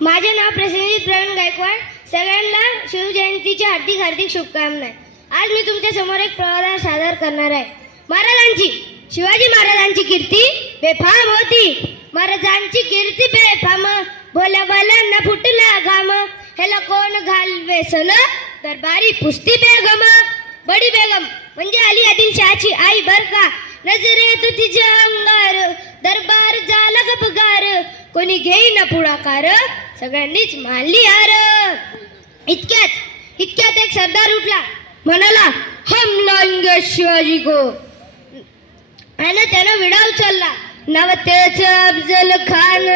माझे नाव प्रसेनजित प्रवीण गायकवाड. सगळ्यांना शिवजयंतीच्या हार्दिक हार्दिक शुभकामना. आज मी तुमच्या समोर एक प्रवाद सादर करणार आहे. महाराजांची, शिवाजी महाराजांची कीर्ती बेफाम होती. महाराजांची कीर्ती बेफाम, भोल्या भाल्यांना फुटला घाम. ह्याला कोण घालवे सन, दरबारी पुसती बेगम. बडी बेगम म्हणजे अली आदिलशहाची आई बर का. नजरेत तिचे अंगार, दरबार झाला गपगार. कोणी घेईना पुढाकार, सगळ्यांनीच मानली हार. इतक्यात एक सरदार उठला, म्हणाला हम लाएंगे शिवाजी को. आणि त्यानं विडा उचलला. नवतेच अफजल खान,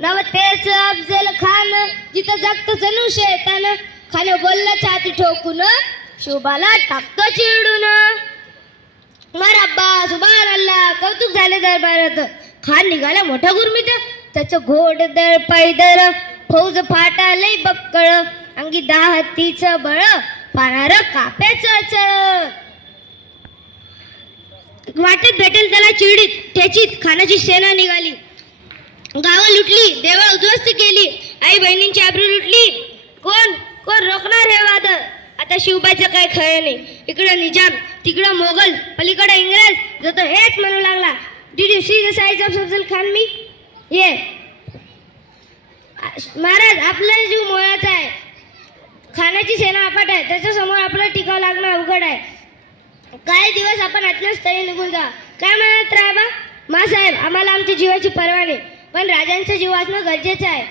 नवतेच अफजल खान. जिथं जगत जणू शैतान, खान बोलला छाती ठोकून, शोभाला टाकतो चिडून. मराब्बा सुभान अल्लाह, कौतुक झाले दरबारात. खान निघाला मोठा गुरमीत, त्याचं घोड दळ पायदळ, फौज फाटा लई बक्कळ. अंगी 10 हत्तीचं बळ, पानार कापे चळचळ. वाटेत भेटेल त्याला चिडीत ठेचीत खानाची सेना निघाली. गावं लुटली, देवळं उद्ध्वस्त केली, आई बहिणींची आबरू लुटली. कोण कोण रोखणार हे वादळ. आता शिवबाचं काय खरं नाही. इकडं निजाम, तिकडं मोगल, पलीकडे इंग्रज. जो तो हेच म्हणू लागला, did you see the size of Afzal Khan मी. ये महाराज, आपला जीव मोळाचा आहे. खानाची सेना अफाट आहे, त्याच्यासमोर आपलं टिकावं लागणं अवघड आहे. काही दिवस आपण आतल्या स्थळी निघून जा. काय म्हणत रायबा. मासाहेब, आम्हाला आमच्या जीवाची पर्वा नाही, पण राजांचा जीव वाचणं गरजेचं आहे.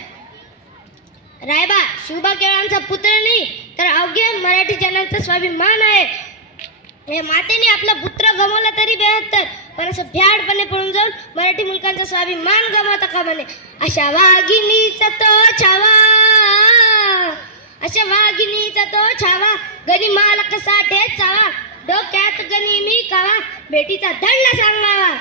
रायबा, शिवबा केवळ आमचा पुत्र नाही, तर अवघ्या मराठी जनाचा स्वाभिमान आहे. हे मातेने आपला पुत्र गमावला तरी 72, पण असं भ्याडपणे पळून जाऊन मराठी मुलकांचा स्वाभिमान गमावता कामा नये. अशा वाघिणीचा तो छावा, अशा वाघिणीचा तो छावा, गणी माला कसा ठेचावा, डोक्यात गणी मी कावा, बेटीचा दंड सांगावा.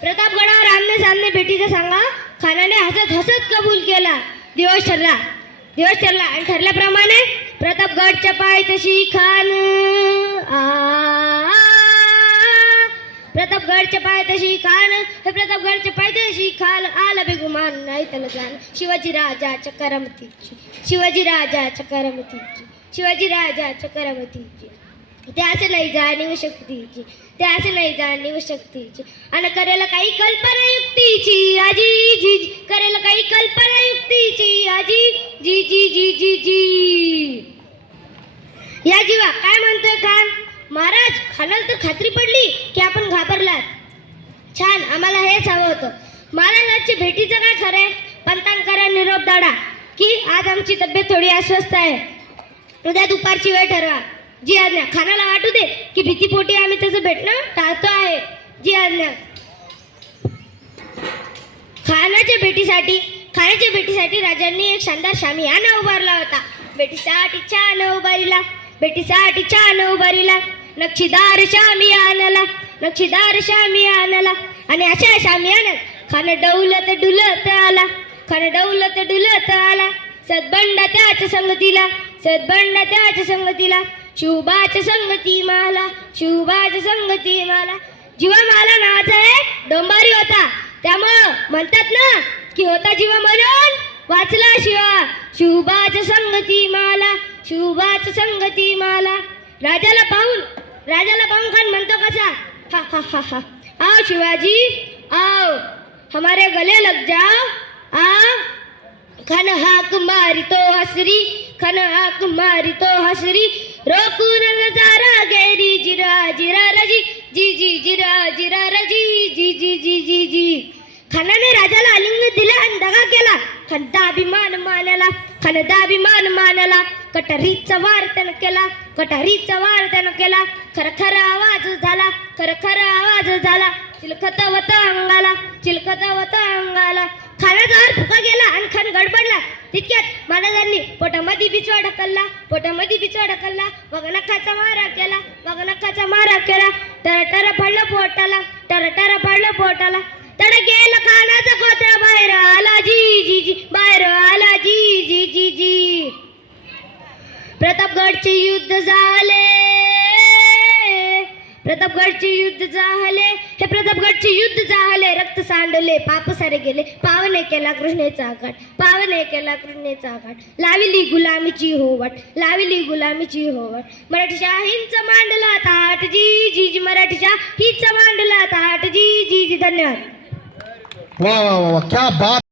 प्रतापगडावर आमने सामने बेटीचा सांगा. खानाने हसत हसत कबूल केला. दिवस ठरला आणि ठरल्याप्रमाणे प्रतापगडच्या पायथ्याशी खान, प्रतापगडच्या पायथ्याशी खान, हे प्रतापगडच्या पायथ्याशी खान. आला बेगुमान नाही त्याला जाण. शिवाजी राजाच्या करामतीची, शिवाजी राजाच्या करामतीची, शिवाजी राजाच्या करामतीची. त्याच नाही जाणीव शक्तीची, त्याच नाही जाणीव शक्तीची. आणि करेल काही कल्पना युक्तीची आजी जी, करेल काही कल्पना युक्तीची आजी जी जी जी जी जी. या जीवा, काय म्हणतोय खान. महाराज, खानाला तर खात्री पडली की आपण घाबरलात. छान, आम्हाला हेच हवं होतं. महाराजांच्या भेटीचं काय खरंय. पंतांकरा निरोप दाडा की आज आमची तब्येत थोडी अस्वस्थ आहे, उद्या दुपारची वेळ ठरवा. जी आज्ञा. खानाला वाटू दे की भीतीपोटी आम्ही त्याचं भेटणं टाळतो आहे. जी आज्ञा. खानाच्या भेटीसाठी राजांनी एक शानदार शामियाना उभारला होता. भेटीसाठी छान उभारीला नक्षीदार शामियानाला, नक्षीदार शामियानाला. आणि अशा शामियानात खान डौलत डुलत आला, खान डौलत डुलत आला. सदबंडा त्याच्या संगतीला, सदबंडा त्याच्या संगतीला. शिवबाच्या संगती माला, शिवबाच्या संगती माला. जीवा माला नावाचा एक डोंबारी होता, त्यामुळं म्हणतात ना की होता जीवा म्हणून वाचला शिवा. शिवबाच्या संगती माला, शिवबाच्या संगती माला. राजाला पाहून खान म्हणतो कसा, हा हा हा हा. आओ शिवाजी आओ, हमारे गले लग जाओ. आओ. खान हाक मारी तो हसरी, खान हाक मारी तो हसरी. रोकून नजारा गेरी, जिरा जिरा रजी जी जी, जिरा जिरा रजी जी जी जी जी जी. खानाने राजाला आलिंगन दिला आणि दगा केला. खान दाभिमान मानला, खान दाभिमान मानला. कटारीचा वार त्यानं केला, कटारीचा वार त्यानं केला. खरखर आवाज झाला, खरखर आवाज झाला. चिलखत वत अंगाला, चिलखत वत अंगाला. खानाचा हार फुका गेला आणि खान गडबडला. तितक्यात महाराजांनी पोटामध्ये बिचवा ढकलला, पोटामध्ये बिचवा ढकलला. वगनखाचा मारा केला, वगनखाचा मारा केला. टरटर पडलं पोटाला, टरटर पडलं पोटाला. तड गेला खानाचा कोत्रा, बाहेर आला जी जी जी, बाहेर आला जी जी जी जी. प्रतापगडचे युद्ध झाले, प्रतापगडचे युद्ध झाले, हे प्रतापगडचे युद्ध झाले, रक्त सांडले, पाप सारे गेले, पावने केला कृष्णेचा घाट, पावने केला कृष्णेचा घाट, लाविली गुलामीची होवाट, लाविली गुलामीची होवाट, मराठी शाहींचा मांडला ताट, जी जी जी मराठी शाहीचा मांडला ताट, जी जी जी. धन्यवाद. वाह वाह वाह, क्या बात.